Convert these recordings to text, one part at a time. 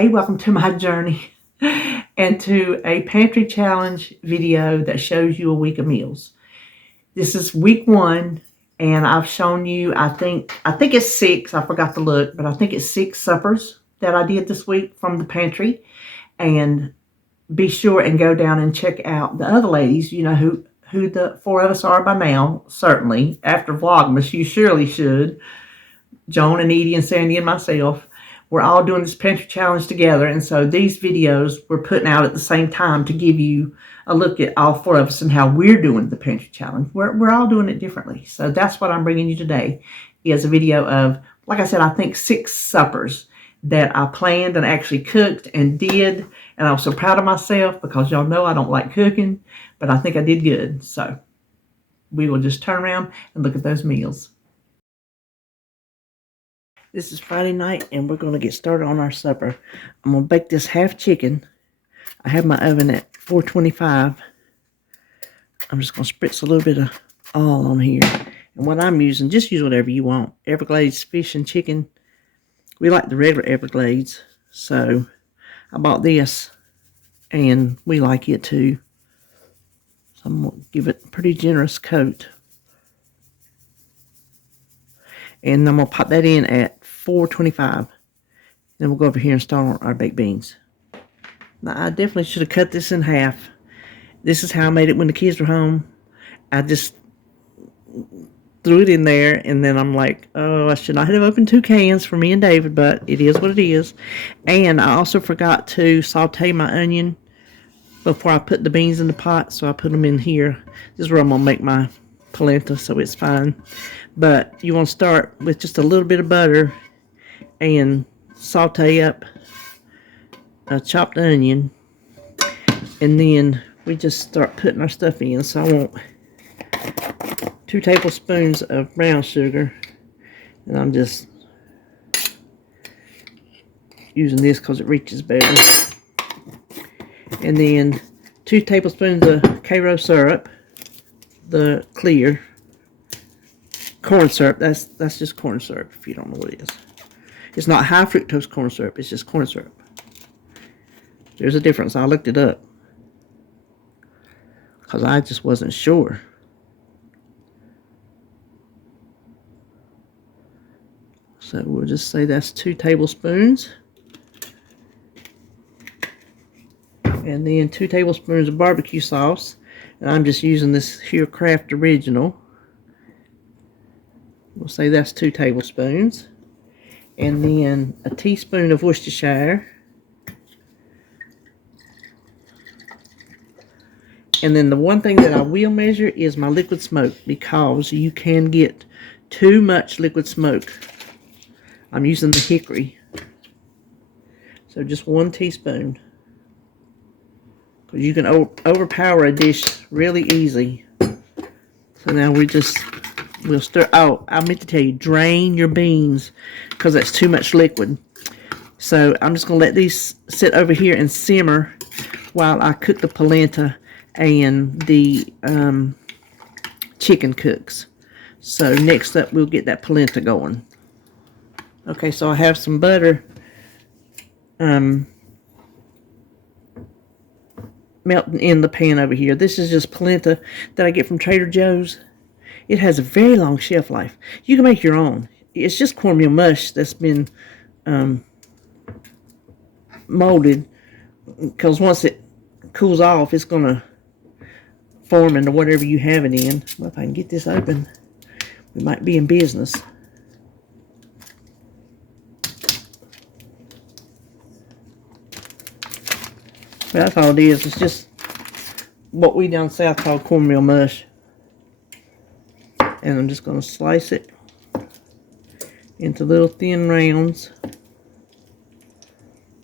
Hey, welcome to my journey and to a pantry challenge video that shows you a week of meals. This is week 1, and I've shown you, I think it's 6, I forgot to look, but I think it's 6 suppers that I did this week from the pantry. And be sure and go down and check out the other ladies. You know who the 4 of us are by now, certainly. After Vlogmas, you surely should. Joan and Edie and Sandy and myself. We're all doing this pantry challenge together, and so these videos we're putting out at the same time to give you a look at all 4 of us and how we're doing the pantry challenge. We're all doing it differently. So that's what I'm bringing you today, is a video of, like I said, I think 6 suppers that I planned and actually cooked and did, and I was so proud of myself because y'all know I don't like cooking, but I think I did good. So we will just turn around and look at those meals. This is Friday night, and we're going to get started on our supper. I'm going to bake this half chicken. I have my oven at 425. I'm just going to spritz a little bit of oil on here. And what I'm using, just use whatever you want. Everglades fish and chicken. We like the regular Everglades, so I bought this, and we like it too. So I'm going to give it a pretty generous coat. And I'm going to pop that in at 425. Then we'll go over here and start on our baked beans. Now, I definitely should have cut this in half. This is how I made it when the kids were home. I just threw it in there, and then I'm like, oh, I should not have opened 2 cans for me and David, but it is what it is. And I also forgot to saute my onion before I put the beans in the pot, so I put them in here. This is where I'm going to make my polenta, so it's fine. But you want to start with just a little bit of butter and saute up a chopped onion, and then we just start putting our stuff in. So I want 2 tablespoons of brown sugar, and I'm just using this because it reaches better. And then 2 tablespoons of Cairo syrup, the clear corn syrup. That's just corn syrup, if you don't know what it is. It's not high fructose corn syrup, it's just corn syrup. There's a difference. I looked it up because I just wasn't sure. So we'll just say that's 2 tablespoons. And then 2 tablespoons of barbecue sauce. And I'm just using this here Kraft Original. We'll say that's 2 tablespoons. And then a teaspoon of Worcestershire. And then the one thing that I will measure is my liquid smoke, because you can get too much liquid smoke. I'm using the hickory. So just 1 teaspoon. Because you can overpower a dish really easy. So now we'll stir. Oh, I meant to tell you, drain your beans because that's too much liquid. So I'm just going to let these sit over here and simmer while I cook the polenta and the chicken cooks. So next up, we'll get that polenta going. Okay, so I have some butter melting in the pan over here. This is just polenta that I get from Trader Joe's. It has a very long shelf life. You can make your own. It's just cornmeal mush that's been molded, because once it cools off, it's going to form into whatever you have it in. Well, if I can get this open, we might be in business. But that's all it is. It's just what we down south call cornmeal mush. And I'm just going to slice it into little thin rounds.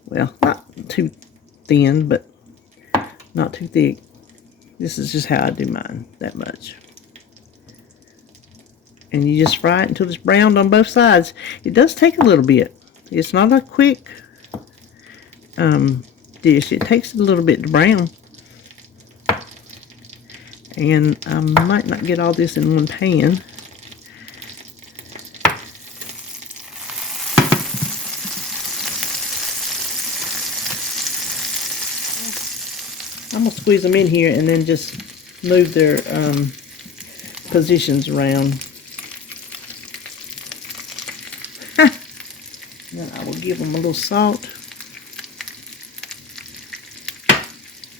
Well, not too thin, but not too thick. This is just how I do mine, that much. And you just fry it until it's browned on both sides. It does take a little bit. It's not a quick dish. It takes a little bit to brown. And I might not get all this in one pan. squeeze them in here and then just move their positions around. Then I will give them a little salt.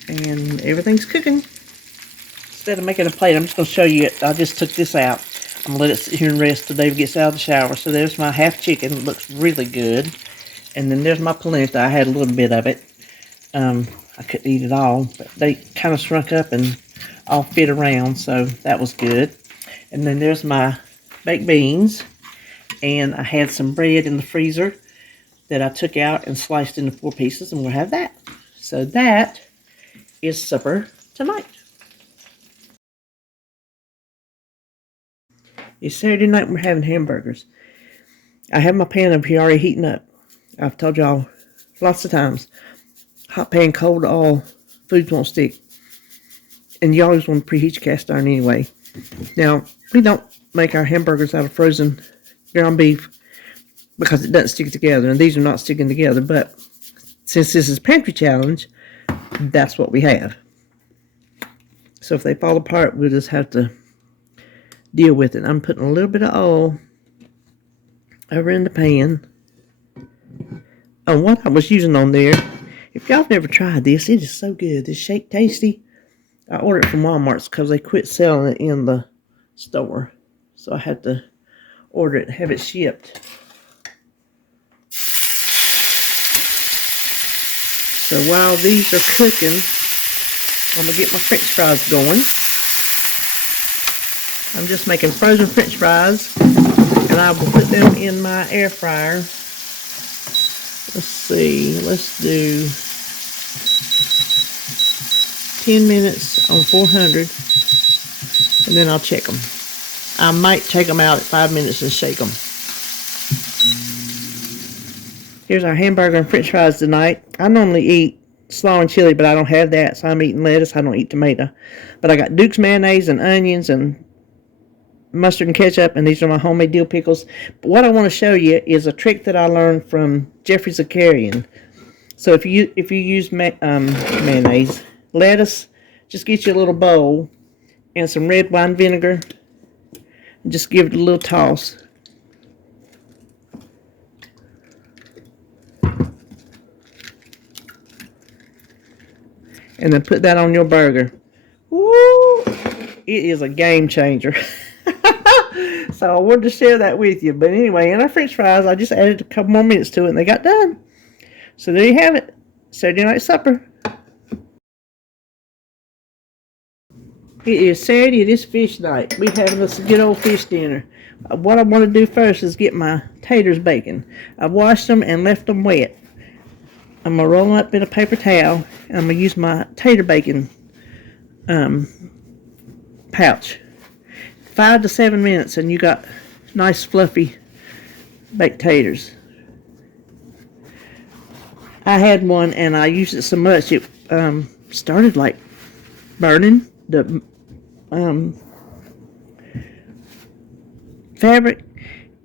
And everything's cooking. Instead of making a plate, I'm just going to show you it. I just took this out. I'm going to let it sit here and rest till David gets out of the shower. So there's my half chicken. It looks really good. And then there's my polenta. I had a little bit of it. I couldn't eat it all, but they kind of shrunk up and all fit around, so that was good. And then there's my baked beans. And I had some bread in the freezer that I took out and sliced into 4 pieces, and we'll have that. So that is supper tonight. It's Saturday night and we're having hamburgers. I have my pan over here already heating up. I've told y'all lots of times, hot pan, cold oil, foods won't stick. And you always want to preheat your cast iron anyway. Now, we don't make our hamburgers out of frozen ground beef because it doesn't stick together, and these are not sticking together, but since this is Pantry Challenge, that's what we have. So if they fall apart, we'll just have to deal with it. I'm putting a little bit of oil over in the pan. And what I was using on there, if y'all have never tried this, it is so good. This Shake Tasty, I ordered it from Walmart's because they quit selling it in the store. So I had to order it and have it shipped. So while these are cooking, I'm going to get my french fries going. I'm just making frozen french fries, and I will put them in my air fryer. Let's see, let's do 10 minutes on 400, and then I'll check them. I might take them out at 5 minutes and shake them. Here's our hamburger and french fries tonight. I normally eat slaw and chili, but I don't have that, so I'm eating lettuce. I don't eat tomato. But I got Duke's mayonnaise and onions and mustard and ketchup, and these are my homemade dill pickles. But what I want to show you is a trick that I learned from Jeffrey Zakarian. So if you use mayonnaise, lettuce, just get you a little bowl and some red wine vinegar, and just give it a little toss. And then put that on your burger. Woo! It is a game changer. So I wanted to share that with you. But anyway, in our french fries, I just added a couple more minutes to it and they got done. So there you have it. Saturday night supper. It is Saturday. It is fish night. We're having us a good old fish dinner. What I want to do first is get my taters baking. I've washed them and left them wet. I'm going to roll them up in a paper towel, and I'm going to use my tater bacon pouch. 5 to 7 minutes, and you got nice fluffy baked taters. I had one, and I used it so much, it started like burning the fabric,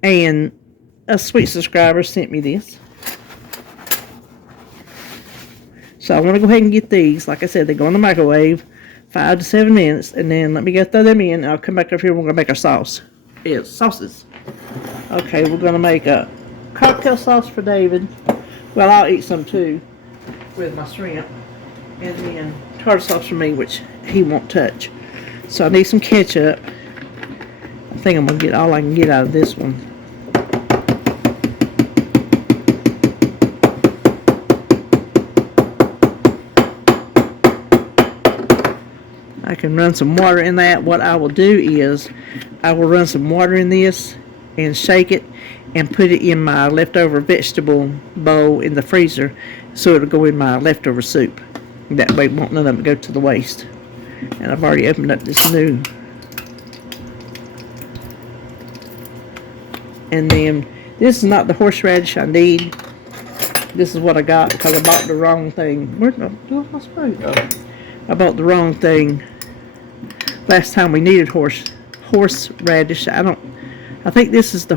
and a sweet subscriber sent me this. So I want to go ahead and get these. Like I said, they go in the microwave 5 to 7 minutes, and then let me go throw them in. I'll come back up here and we're going to make our sauce. It's sauces. Okay, we're going to make a cocktail sauce for David. Well, I'll eat some too with my shrimp. And then tartar sauce for me, which he won't touch. So I need some ketchup. I think I'm going to get all I can get out of this one. I can run some water in that. What I will do is I will run some water in this and shake it and put it in my leftover vegetable bowl in the freezer so it'll go in my leftover soup. That way none of them go to the waste. And I've already opened up this new. And then this is not the horseradish I need. This is what I got because I bought the wrong thing. Where's my spoon? Oh, I bought the wrong thing last time we needed horseradish. I think this is the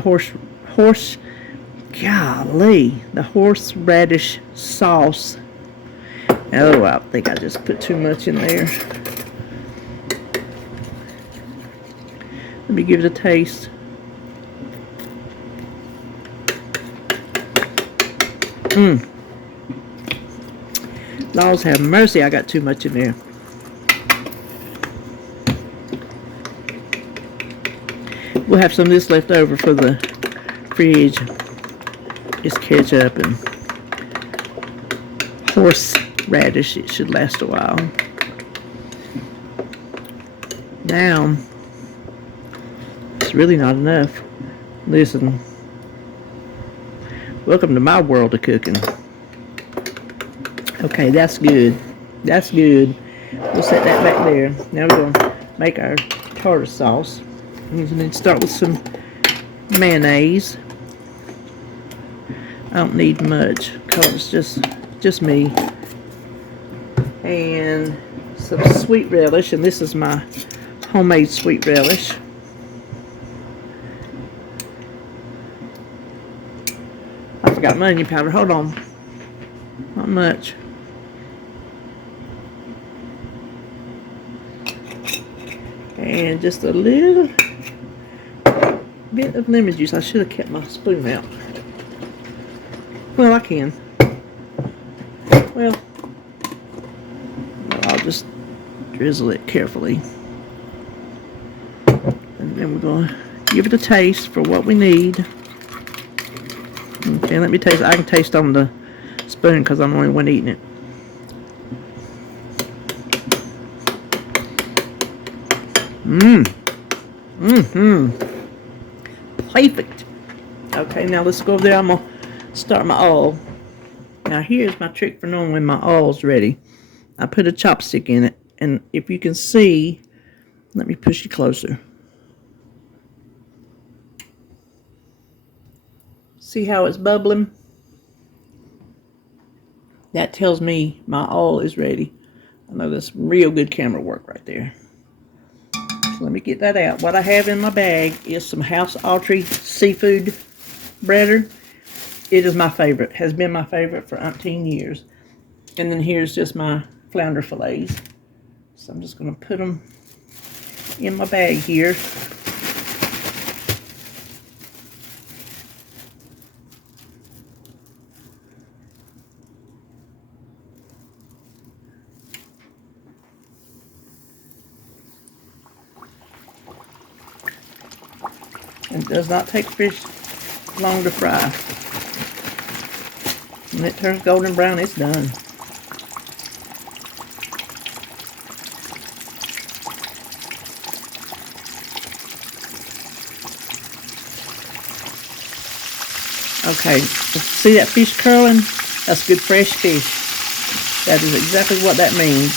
the horseradish sauce. Oh, I think I just put too much in there. Let me give it a taste. Laws have mercy, I got too much in there. We'll have some of this left over for the fridge. It's ketchup and horseradish. It should last a while. Now, it's really not enough. Listen, welcome to my world of cooking. Okay, that's good. That's good. We'll set that back there. Now we're going to make our tartar sauce. We're going to start with some mayonnaise. I don't need much because it's just me. And some sweet relish, and this is my homemade sweet relish. I forgot my onion powder. Hold on. Not much. And just a little bit of lemon juice. I should have kept my spoon out. Well, I can. Well, I'll just drizzle it carefully. And then we're going to give it a taste for what we need. Okay, let me taste. I can taste on the spoon because I'm the only one eating it. Perfect. Okay, now let's go over there. I'm going to start my oil. Now here's my trick for knowing when my oil's ready. I put a chopstick in it, and if you can see, let me push you closer. See how it's bubbling? That tells me my oil is ready. I know that's real good camera work right there. So let me get that out. What I have in my bag is some House Autry seafood breader. It is my favorite. Has been my favorite for umpteen years. And then here's just my flounder fillets. So I'm just going to put them in my bag here. It does not take fish long to fry. When it turns golden brown, it's done. Okay, see that fish curling? That's good fresh fish. That is exactly what that means.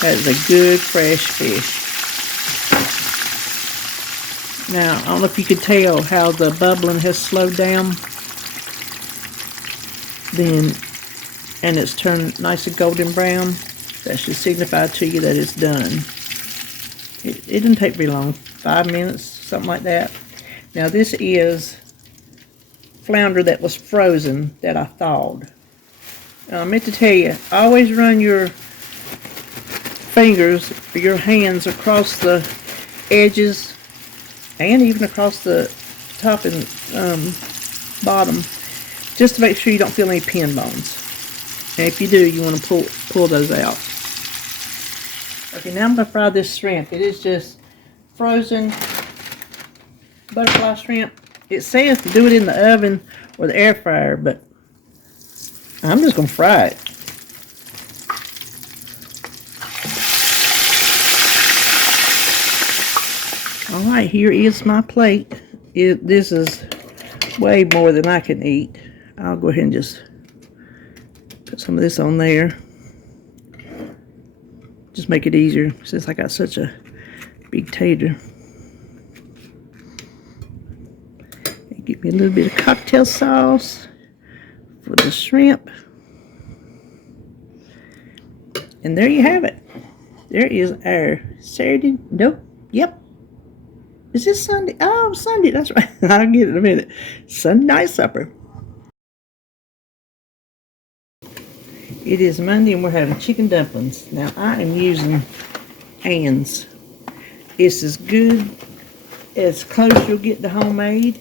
That is a good fresh fish. Now, I don't know if you could tell how the bubbling has slowed down. And it's turned nice and golden brown. That should signify to you that it's done. It didn't take very long, 5 minutes, something like that. Now this is flounder that was frozen that I thawed. Now I meant to tell you, always run your fingers or your hands across the edges and even across the top and bottom, just to make sure you don't feel any pin bones. And if you do, you want to pull those out. Okay, now I'm going to fry this shrimp. It is just frozen butterfly shrimp. It says to do it in the oven or the air fryer, but I'm just going to fry it. Alright, here is my plate. This is way more than I can eat. I'll go ahead and just put some of this on there. Just make it easier since I got such a big tater. And give me a little bit of cocktail sauce for the shrimp. And there you have it. There is our Saturday. Nope. Yep. Is this Sunday? Oh, Sunday. That's right. I'll get it in a minute. Sunday night supper. It is Monday and we're having chicken dumplings. Now I am using Ann's. It's as good as close you'll get to homemade.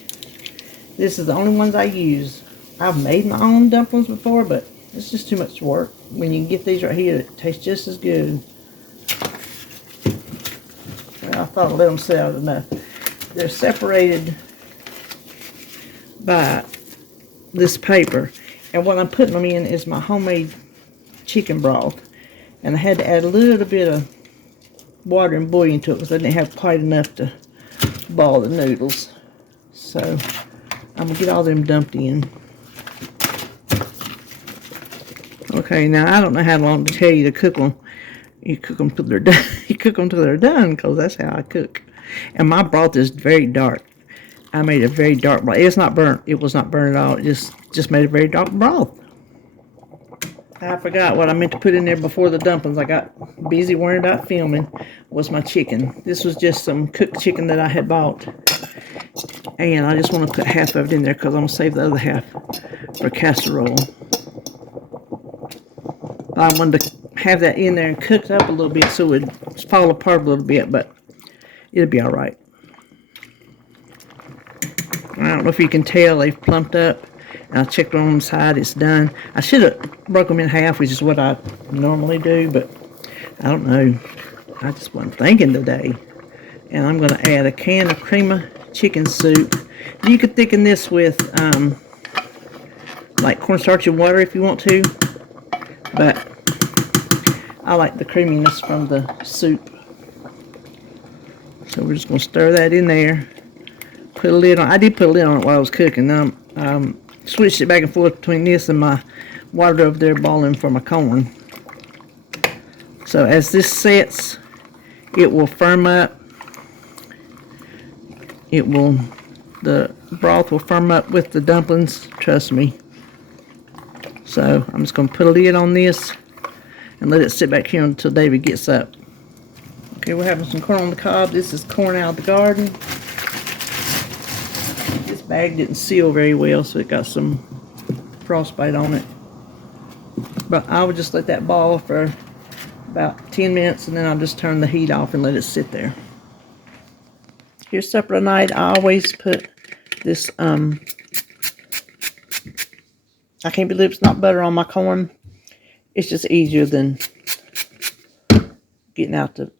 This is the only ones I use. I've made my own dumplings before, but it's just too much work. When you can get these right here, it tastes just as good. Well, I thought I'd let them sit out enough. They're separated by this paper, and what I'm putting them in is my homemade chicken broth, and I had to add a little bit of water and bouillon to it because I didn't have quite enough to ball the noodles. So I'm gonna get all them dumped in. Okay, now I don't know how long to tell you to cook them. You cook them till they're done. You cook them till they're done, because that's how I cook. And my broth is very dark. I made a very dark broth. It's not burnt. It was not burnt at all. It just made a very dark broth. I forgot what I meant to put in there before the dumplings. I got busy worrying about filming. Was my chicken. This was just some cooked chicken that I had bought. And I just want to put half of it in there because I'm going to save the other half for casserole. I wanted to have that in there and cooked up a little bit so it would fall apart a little bit, but it'll be all right. I don't know if you can tell, they've plumped up. And I checked on the side, it's done. I should have broke them in half, which is what I normally do, but I don't know. I just wasn't thinking today. And I'm going to add a can of cream of chicken soup. You could thicken this with like cornstarch and water if you want to, but I like the creaminess from the soup. So we're just going to stir that in there. Put a lid on. I did put a lid on it while I was cooking. Switched it back and forth between this and my water over there boiling for my corn. So as this sets, it will firm up. The broth will firm up with the dumplings, trust me. So I'm just going to put a lid on this and let it sit back here until David gets up. Okay, we're having some corn on the cob. This is corn out of the garden. This bag didn't seal very well, so it got some frostbite on it. But I would just let that boil for about 10 minutes, and then I'll just turn the heat off and let it sit there. Here's supper tonight. I always put this, I can't believe it's not butter on my corn. It's just easier than getting out the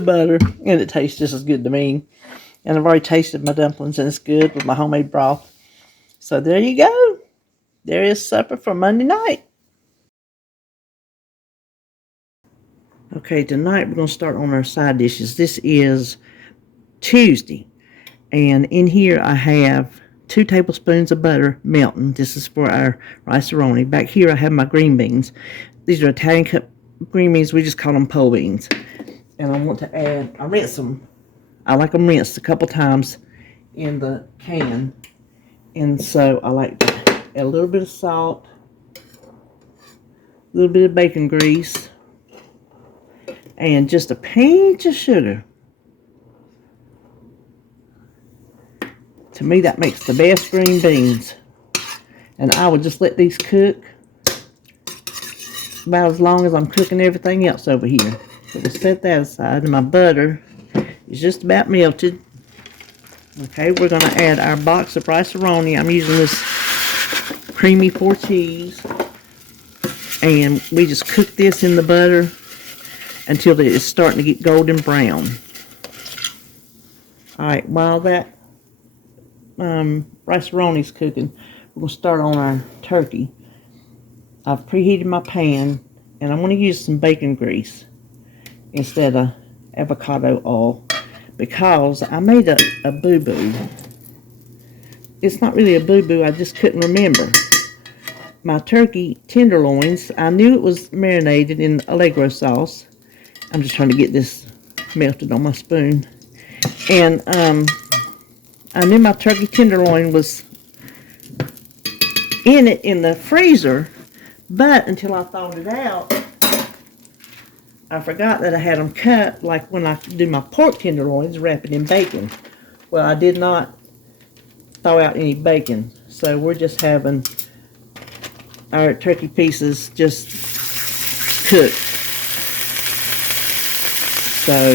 butter, and it tastes just as good to me. And I've already tasted my dumplings, and it's good with my homemade broth. So there you go. There is supper for Monday night. Okay, tonight we're going to start on our side dishes. This is Tuesday, and in here I have 2 tablespoons of butter melting. This is for our rice-a-roni. Back here I have my green beans. These are Italian cut green beans. We just call them pole beans. And I want to add, I rinse them. I like them rinsed a couple times in the can. And so I like to add a little bit of salt, a little bit of bacon grease, and just a pinch of sugar. To me, that makes the best green beans. And I would just let these cook about as long as I'm cooking everything else over here. So we'll set that aside. And my butter is just about melted. Okay, we're going to add our box of rice-a-roni. I'm using this creamy 4 cheese. And we just cook this in the butter until it is starting to get golden brown. Alright, while that rice-a-roni's cooking, we're going to start on our turkey. I've preheated my pan, and I'm going to use some bacon grease instead of avocado oil, because I made a boo-boo. It's not really a boo-boo, I just couldn't remember. My turkey tenderloins, I knew it was marinated in Allegro sauce. I'm just trying to get this melted on my spoon. And I knew my turkey tenderloin was in it in the freezer, but until I thawed it out, I forgot that I had them cut like when I do my pork tenderloins, wrap it in bacon. Well, I did not thaw out any bacon, so we're just having our turkey pieces just cooked. So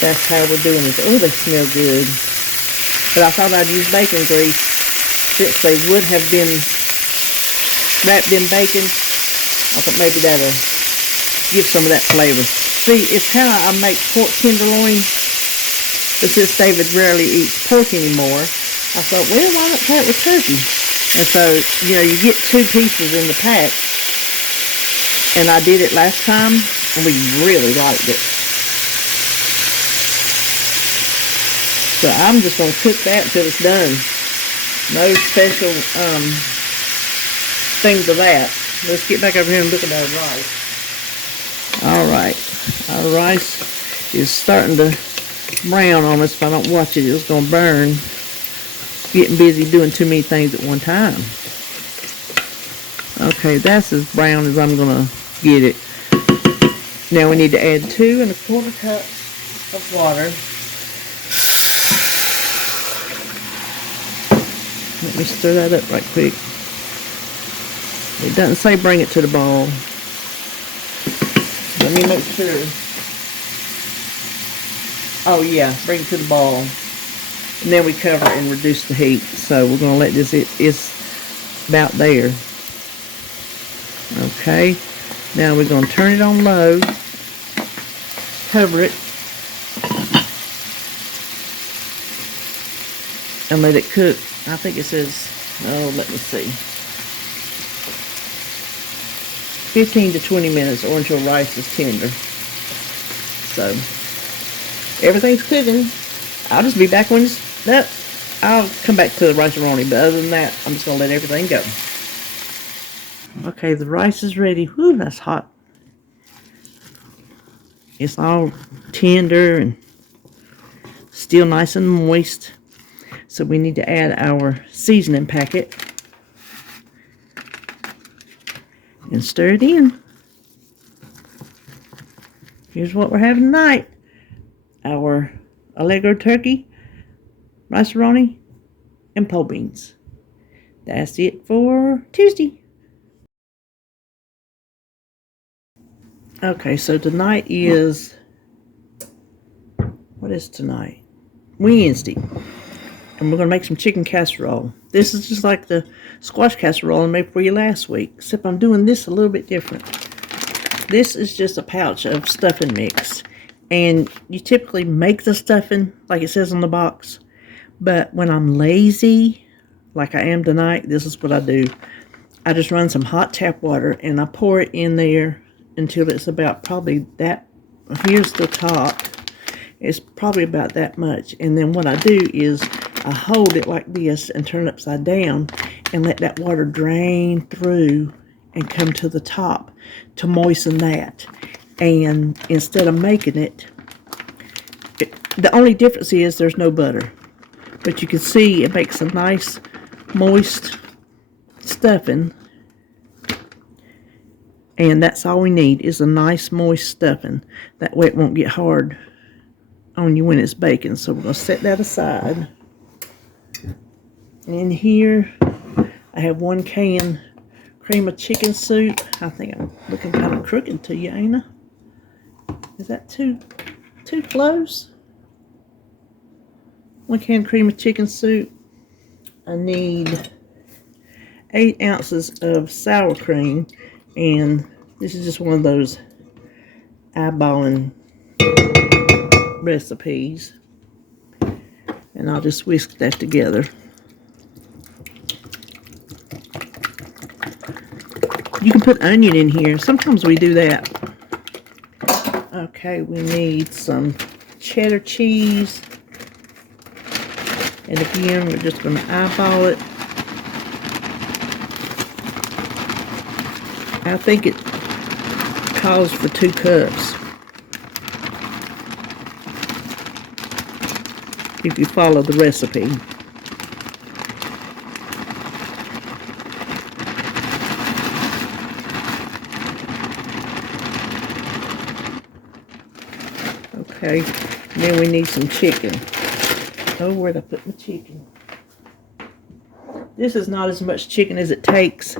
that's how we're doing it. Oh, they smell good. But I thought I'd use bacon grease since they would have been wrapped in bacon. I thought maybe that'll give some of that flavor. See, it's how I make pork tenderloin. But since David rarely eats pork anymore, I thought, well, why not try it with turkey? And so, you know, you get 2 pieces in the pack. And I did it last time, and we really liked it. So I'm just going to cook that until it's done. No special things of that. Let's get back over here and look at our rice. Alright, our rice is starting to brown on us. If I don't watch it, it's going to burn. Getting busy doing too many things at one time. Okay, that's as brown as I'm going to get it. Now we need to add 2 1/4 cups of water. Let me stir that up right quick. It doesn't say bring it to the boil. Let me make sure. Oh yeah, bring it to the boil. And then we cover it and reduce the heat. So we're going to let this, it's about there. Okay. Now we're going to turn it on low. Cover it. And let it cook. I think it says, oh, let me see. 15 to 20 minutes or until rice is tender. So, everything's cooking. I'll just be back when it's up. I'll come back to the rice-a-roni, but other than that, I'm just going to let everything go. Okay, the rice is ready. Whew, that's hot. It's all tender and still nice and moist. So we need to add our seasoning packet and stir it in. Here's what we're having tonight. Our Allegro turkey, rice-a-roni, and pole beans. That's it for Tuesday. Okay, so tonight is, what is tonight? Wednesday. And we're going to make some chicken casserole. This is just like the squash casserole I made for you last week, except I'm doing this a little bit different. This is just a pouch of stuffing mix. And you typically make the stuffing like it says on the box. But when I'm lazy, like I am tonight, this is what I do. I just run some hot tap water and I pour it in there until it's about probably that. Here's the top. It's probably about that much. And then what I do is I hold it like this and turn it upside down and let that water drain through and come to the top to moisten that. And instead of making it, the only difference is there's no butter. But you can see it makes a nice moist stuffing. And that's all we need is a nice moist stuffing. That way it won't get hard on you when it's baking. So we're going to set that aside. And in here, I have 1 can cream of chicken soup. I think I'm looking kind of crooked to you, ain't I? Is that too close? 1 can cream of chicken soup. I need 8 ounces of sour cream. And this is just one of those eyeballing recipes. And I'll just whisk that together. You can put onion in here. Sometimes we do that. Okay, we need some cheddar cheese. And again, we're just going to eyeball it. I think it calls for 2 cups. If you follow the recipe. Okay, then we need some chicken. Oh, where'd I put my chicken? This is not as much chicken as it takes,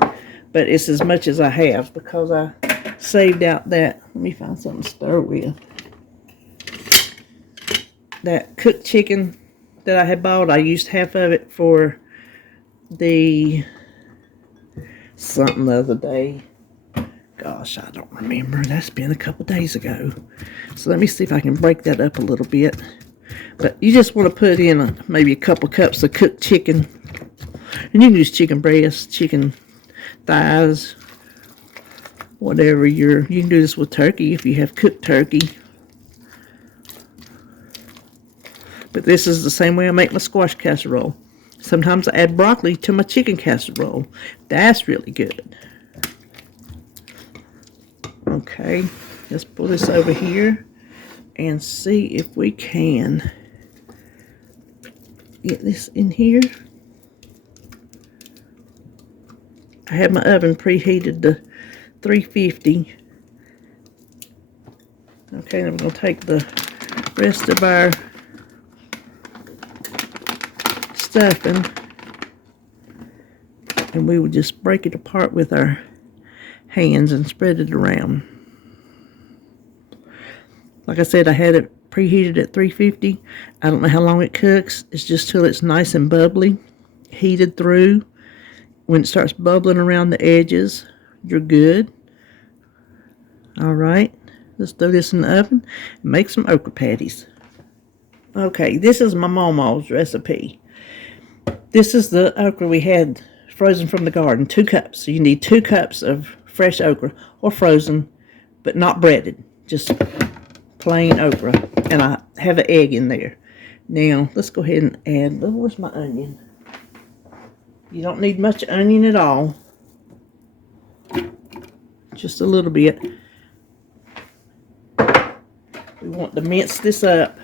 but it's as much as I have because I saved out that. Let me find something to stir with. That cooked chicken that I had bought, I used half of it for the something the other day. Gosh, I don't remember. That's been a couple days ago. So let me see if I can break that up a little bit. But you just want to put in maybe a couple cups of cooked chicken. And you can use chicken breasts, chicken thighs, whatever you can do this with turkey if you have cooked turkey. But this is the same way I make my squash casserole. Sometimes I add broccoli to my chicken casserole. That's really good. Okay, let's pull this over here and see if we can get this in here. I have my oven preheated to 350. Okay, then we're going to take the rest of our stuffing and we would just break it apart with our hands and spread it around. Like I said, I had it preheated at 350. I don't know how long it cooks. It's just till it's nice and bubbly, heated through. When it starts bubbling around the edges, you're good. All right, let's throw this in the oven and make some okra patties. Okay, this is my mama's recipe. This is the okra we had frozen from the garden, 2 cups. So you need 2 cups of fresh okra, or frozen, but not breaded, just plain okra. And I have an egg in there. Now, let's go ahead and add, oh, where's my onion? You don't need much onion at all. Just a little bit. We want to mince this up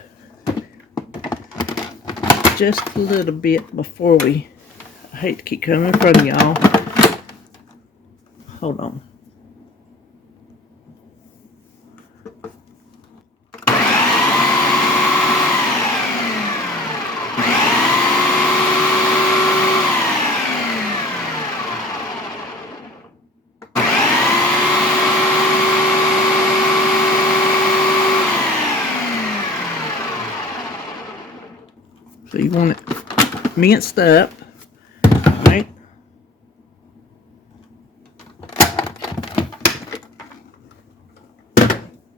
just a little bit before we, I hate to keep coming in front of y'all. Hold on. So you want it minced up, right?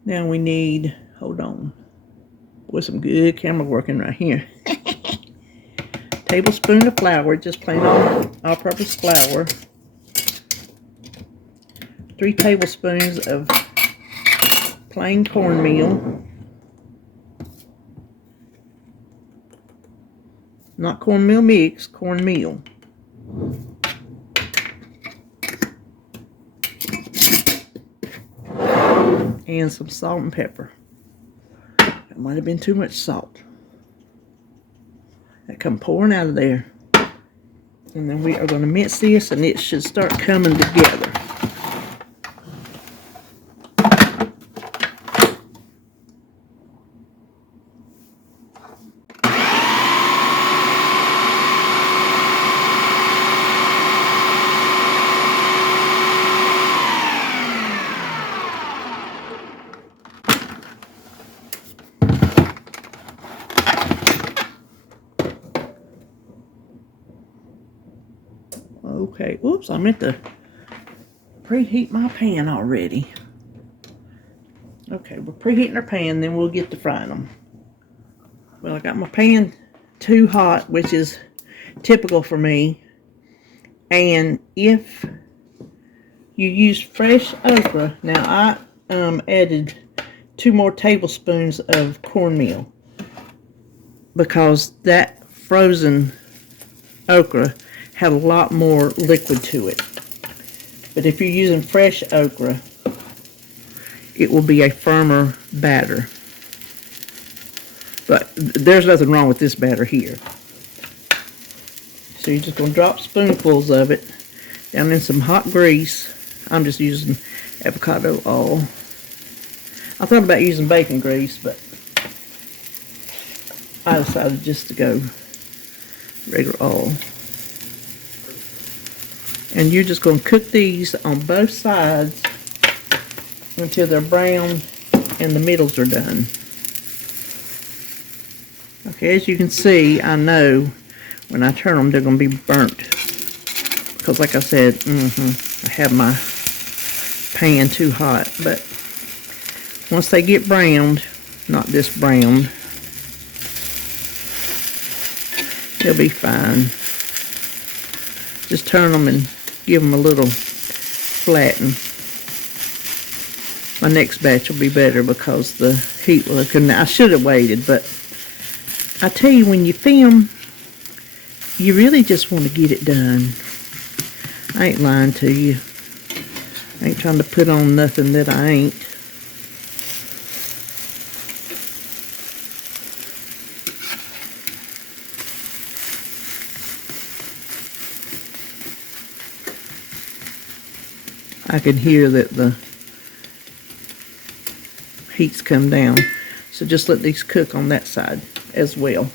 Now we need, hold on, with some good camera working right here. Tablespoon of flour, just plain all-purpose flour. 3 tablespoons of plain cornmeal. Not cornmeal mix, cornmeal. And some salt and pepper. That might have been too much salt. That come pouring out of there. And then we are going to mix this and it should start coming together. Okay, oops, I meant to preheat my pan already. Okay, we're preheating our pan, then we'll get to frying them. Well, I got my pan too hot, which is typical for me. And if you use fresh okra, now I added 2 more tablespoons of cornmeal because that frozen okra had a lot more liquid to it. But if you're using fresh okra, it will be a firmer batter. But there's nothing wrong with this batter here. So you're just going to drop spoonfuls of it down in some hot grease. I'm just using avocado oil. I thought about using bacon grease, but I decided just to go regular oil. And you're just going to cook these on both sides until they're brown and the middles are done. Okay, as you can see, I know when I turn them they're going to be burnt. Because like I said, I have my pan too hot. But once they get browned, not this browned, they'll be fine. Just turn them and give them a little flatten. My next batch will be better because the heat will have. I should have waited, but I tell you, when you film, you really just want to get it done. I ain't lying to you. I ain't trying to put on nothing that I ain't. I can hear that the heat's come down. So just let these cook on that side as well.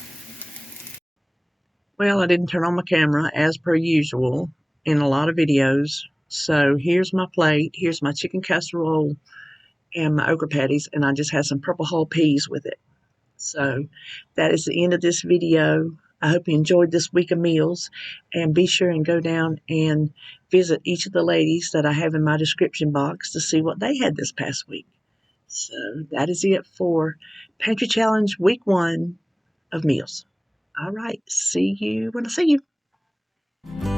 Well, I didn't turn on my camera as per usual in a lot of videos. So here's my plate. Here's my chicken casserole and my okra patties. And I just had some purple whole peas with it. So that is the end of this video. I hope you enjoyed this week of meals, and be sure and go down and visit each of the ladies that I have in my description box to see what they had this past week. So that is it for Pantry Challenge Week 1 of meals. All right, see you when I see you.